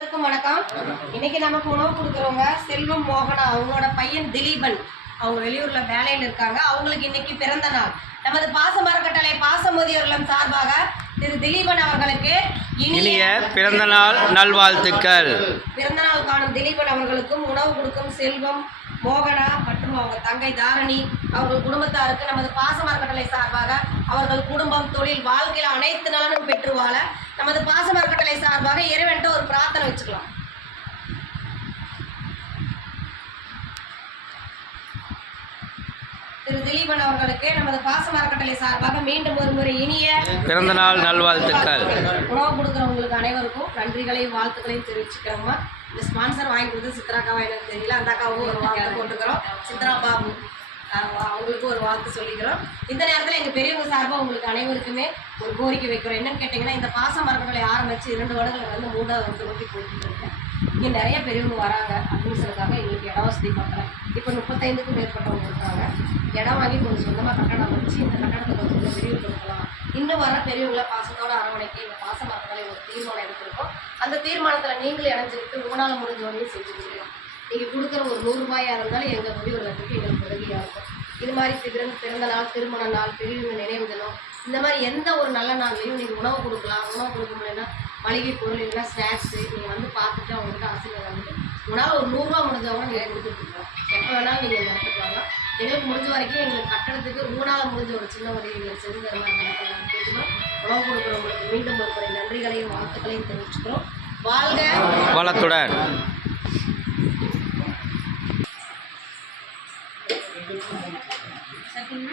வணக்கம். இன்னைக்கு நமக்கு உணவு கொடுக்குறவங்க செல்வம் மோகனா, அவங்களோட பையன் திலீபன். அவங்க வெளியூர்ல வேலையில் இருக்காங்க. அவங்களுக்கு இன்னைக்கு பிறந்த நாள். நமது பாசமரக்கட்டளை பாசமுதியோர் சார்பாக திரு திலீபன் அவர்களுக்கு இனிய பிறந்த நாள் நல்வாழ்த்துக்கள். பிறந்த நாள் காணும் திலீபன் அவர்களுக்கும் உணவு கொடுக்கும் செல்வம் மோகனா மற்றும் அவங்க தங்கை தாரணி அவர்கள் குடும்பத்தாருக்கு நமது பாசமரக்கட்டளை சார்பாக அவர்கள் குடும்பம் தொழில் வாழ்க்கையில் அனைத்து நலனும் பெற்று வாழ நமது பாசமரக்கட்டளை சார்பாக இறைவன்ட்டு ஒரு பிரார்த்தனை வச்சுக்கலாம். திரு திலீபன் அவர்களுக்கு நமது பாசமரக்கட்டளை சார்பாக மீண்டும் ஒரு முறை இனிய பிறந்த நாள் நல்வாழ்த்துக்கள். உணவு கொடுக்குறவங்களுக்கு அனைவருக்கும் நன்றிகளையும் வாழ்த்துக்களையும் தெரிவிச்சுக்கிறோமா. இந்த ஸ்பான்சர் வாங்கி கொடுத்து சித்ராக்காவா எனக்கு தெரியல, அந்த அக்காவுக்கும் ஒரு வாழ்த்து போட்டுக்கிறோம். சித்ரா பாபு அவங்களுக்கும் ஒரு வாழ்த்து சொல்லிக்கிறோம். இந்த நேரத்தில் எங்கள் பெரியவங்க சார்பாக உங்களுக்கு அனைவருக்குமே ஒரு கோரிக்கை வைக்கிறோம். என்னன்னு கேட்டிங்கன்னா, இந்த பாசமரக்கட்டளை ஆரம்பித்து 2 வருடங்கள் வந்து 3வது வருஷம் நோக்கி போயிட்டு இருக்கேன். இங்கே நிறைய பெரியவங்க வராங்க அட்மிஷனுக்காக. எங்களுக்கு இட வசதி பண்ணுறேன். இப்போ 35க்கும் மேற்பட்டவங்க இருக்காங்க. இடம் வாங்கி கொஞ்சம் சொந்தமாக கட்டணம் வச்சு இந்த கட்டணத்தை கொஞ்சம் விரிவுபடுத்தலாம். இன்னும் வர பெரியவங்களை பாசத்தோடு அரவணைக்கு இந்த பாசமரக்கட்டளை ஒரு தீர்மானம் எடுத்திருக்கோம். அந்த தீர்மானத்தில் நீங்களும் இணைஞ்சிருக்கு உங்களால் முடிஞ்ச வரையும் செஞ்சு கொடுக்கலாம். நீங்கள் கொடுக்குற ஒரு 100 ரூபாயாக இருந்தாலும் எங்கள் முதியோர்களுக்கு எங்களுக்கு உதவியாக இருக்கும். இது மாதிரி பிறந்த நாள், திருமண நாள், பெரியவங்க நினைவு தினம், இந்த மாதிரி எந்த ஒரு நல்ல நாள்லையும் நீங்கள் உணவு கொடுக்கலாம். உணவு கொடுக்க முடியலன்னா மளிகை பொருள் இல்லைன்னா ஸ்நாக்ஸு நீங்கள் வந்து பார்த்துட்டு அவங்ககிட்ட ஆசீர்வாதம் வந்து உங்களால் ஒரு 100 ரூபா முடிஞ்சவங்க நீங்கள் கொடுத்துருக்கோம். எப்போ வேணாலும் நீங்கள் நடத்துக்கலாம். எங்களுக்கு முடிஞ்ச வரைக்கும் எங்களுக்கு கட்டணத்துக்கு உங்களால் முடிஞ்ச ஒரு சின்ன உதவி எங்களுக்கு செஞ்சு தர மாதிரி கேட்டுக்கிறோம். உணவு கொடுக்குறவங்களுக்கு மீண்டும் ஒரு முறை நன்றிகளையும் வாழ்த்துக்களையும் தெரிவிச்சுக்கிறோம். வாழ்க வளத்துடன். Second.